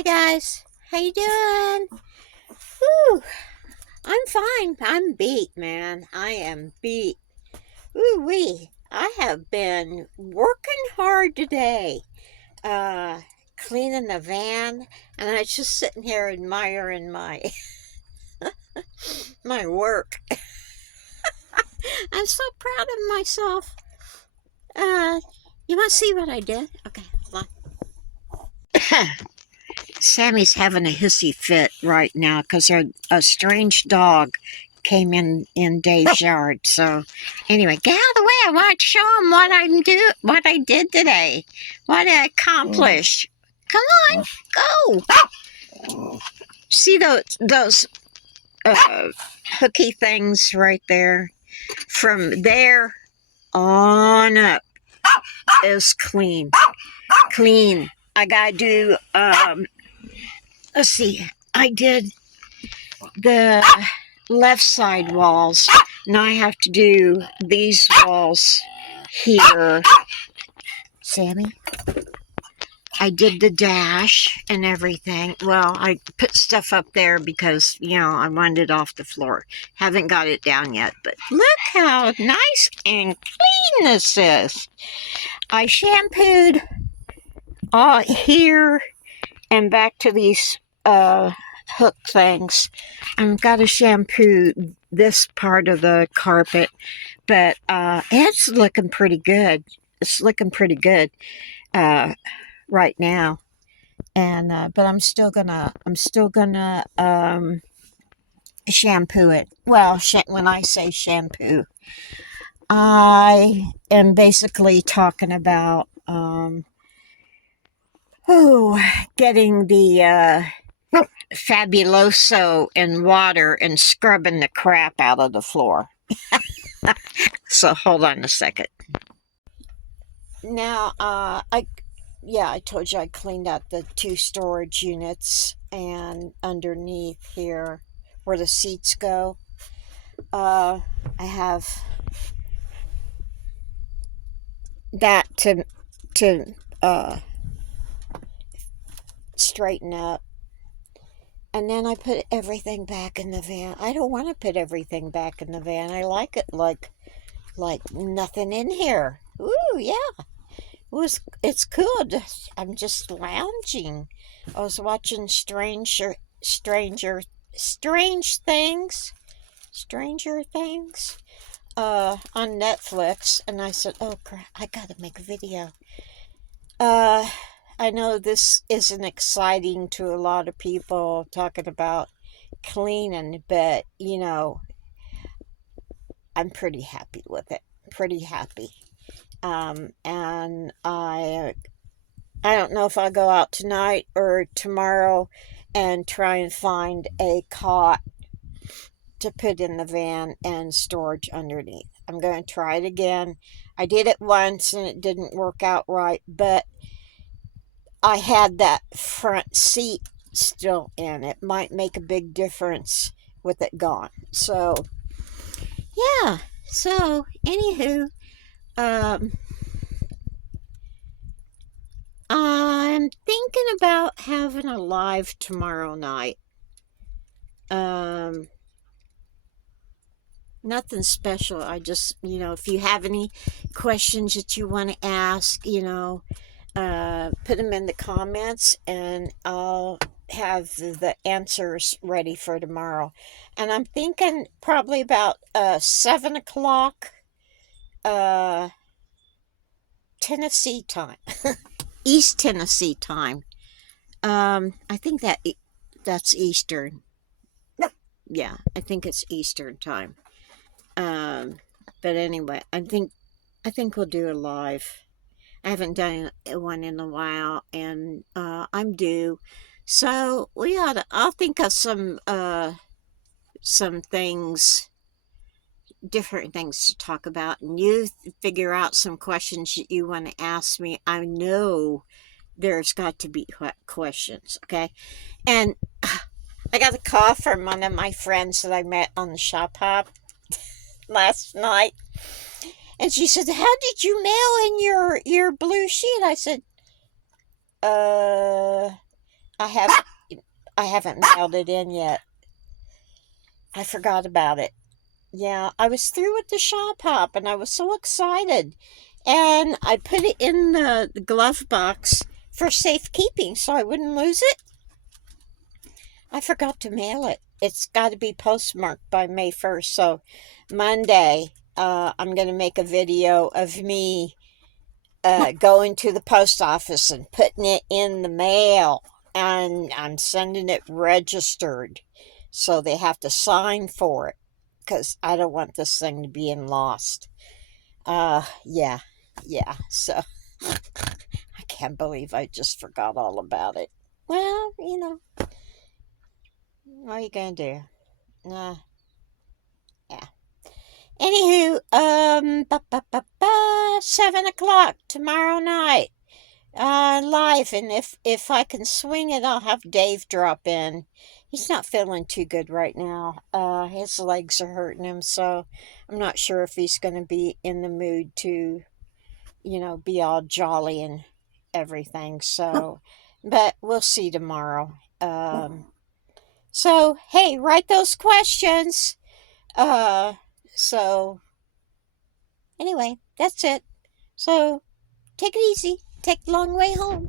Hey guys, how you doing? Whew, I'm fine. I'm beat, man. I am beat. Ooh wee. I have been working hard today. Uh, Cleaning the van, and I was just sitting here admiring my my work. I'm so proud of myself. Uh, you want to see what I did? Okay, hold on. Sammy's having a hissy fit right now because a strange dog came in Dave's yard. So anyway, get out of the way. I want to show him what I did today, what I accomplished. Come on, go. See those hooky things right there? From there on up is clean. Clean. I gotta do let's see. I did the left side walls. Now I have to do these walls here. Sammy? I did the dash and everything. Well, I put stuff up there because, I wanted it off the floor. Haven't got it down yet, but look how nice and clean this is. I shampooed all here and back to these hook things. I've got to shampoo this part of the carpet, but it's looking pretty good. It's looking pretty good right now, and but I'm still gonna shampoo it. Well, when I say shampoo, I am basically talking about getting the Fabuloso in water and scrubbing the crap out of the floor. So hold on a second. Now, I told you I cleaned out the 2 storage units, and underneath here where the seats go, I have that to straighten up. And then I put everything back in the van. I don't want to put everything back in the van. I like it like nothing in here. Ooh, yeah. It's good. I'm just lounging. I was watching Stranger Things on Netflix, and I said, "Oh crap, I gotta make a video." I know this isn't exciting to a lot of people talking about cleaning, but I'm pretty happy with it. Pretty happy. And I don't know if I'll go out tonight or tomorrow and try and find a cot to put in the van and storage underneath. I'm going to try it again. I did it once and it didn't work out right, but I had that front seat still in. It might make a big difference with it gone. So, yeah. So, anywho, I'm thinking about having a live tomorrow night. Nothing special. I just, if you have any questions that you want to ask, put them in the comments, and I'll have the answers ready for tomorrow. And I'm thinking probably about 7 o'clock Tennessee time. East Tennessee time. I think that's Eastern. Yeah, I think it's Eastern time. But anyway, I think we'll do a live. I haven't done one in a while, and I'm due. So I'll think of some things, different things to talk about, and you figure out some questions that you want to ask me. I know there's got to be questions, okay? And I got a call from one of my friends that I met on the shop hop last night, and she said, "How did you mail in your blue sheet?" I said, I haven't I haven't mailed it in yet. I forgot about it. Yeah, I was through with the shop hop and I was so excited. And I put it in the glove box for safekeeping so I wouldn't lose it. I forgot to mail it. It's got to be postmarked by May 1st. So Monday, I'm going to make a video of me going to the post office and putting it in the mail. And I'm sending it registered. So they have to sign for it because I don't want this thing to be lost. Yeah, yeah. So I can't believe I just forgot all about it. Well, what are you gonna do? Yeah. Anywho, 7 o'clock tomorrow night, live, and if I can swing it, I'll have Dave drop in. He's not feeling too good right now. His legs are hurting him, so I'm not sure if he's going to be in the mood to, be all jolly and everything. So, but we'll see tomorrow. So hey, write those questions. Uh, so anyway, that's it. So take it easy. Take the long way home.